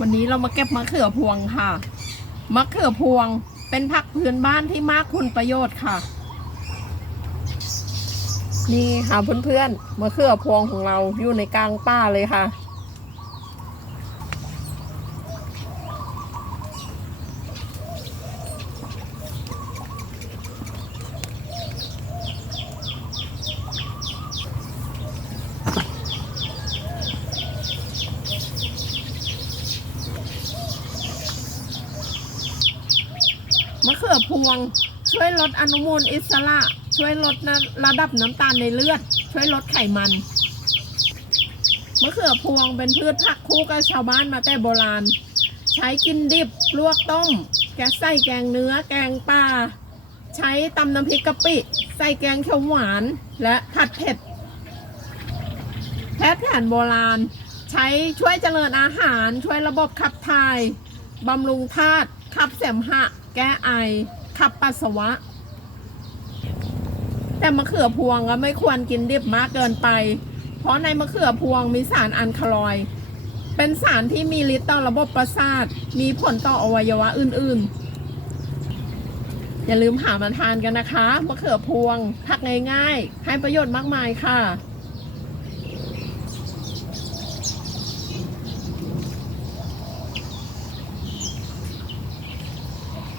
วันนี้เรามาเก็บมะเขือพวงค่ะ มะเขือพวงเป็นผักพื้นบ้านที่มากคุณประโยชน์ค่ะ นี่ค่ะเพื่อนๆ มะเขือพวงของเราอยู่ในกลางป่าเลยค่ะ มะเขือพวง ช่วยลดอนุมูลอิสระ ช่วยลดระดับน้ำตาลในเลือด ช่วยลดไขมัน มะเขือพวงเป็นพืชผักคู่กับชาวบ้านมาแต่โบราณ ใช้กินดิบ ลวกต้ม แกงใส่แกงเนื้อ แกงปลา ใช้ตำน้ำพริกกะปิ ใส่แกงเขียวหวาน และผัดเผ็ด แพทย์แผนโบราณ ใช้ช่วยเจริญอาหาร ช่วยระบบขับถ่ายบำรุงธาตุขับเสมหะ แก้ไอ ขับปัสสาวะ แต่มะเขือพวงก็ไม่ควรกินดิบมากเกินไป เพราะในมะเขือพวงมีสารอันคาลอย เป็นสารที่มีฤทธิ์ต่อระบบประสาท มีผลต่ออวัยวะอื่นๆ อย่าลืมหามาทานกันนะคะ มะเขือพวงผักง่ายๆ ให้ประโยชน์มากมายค่ะ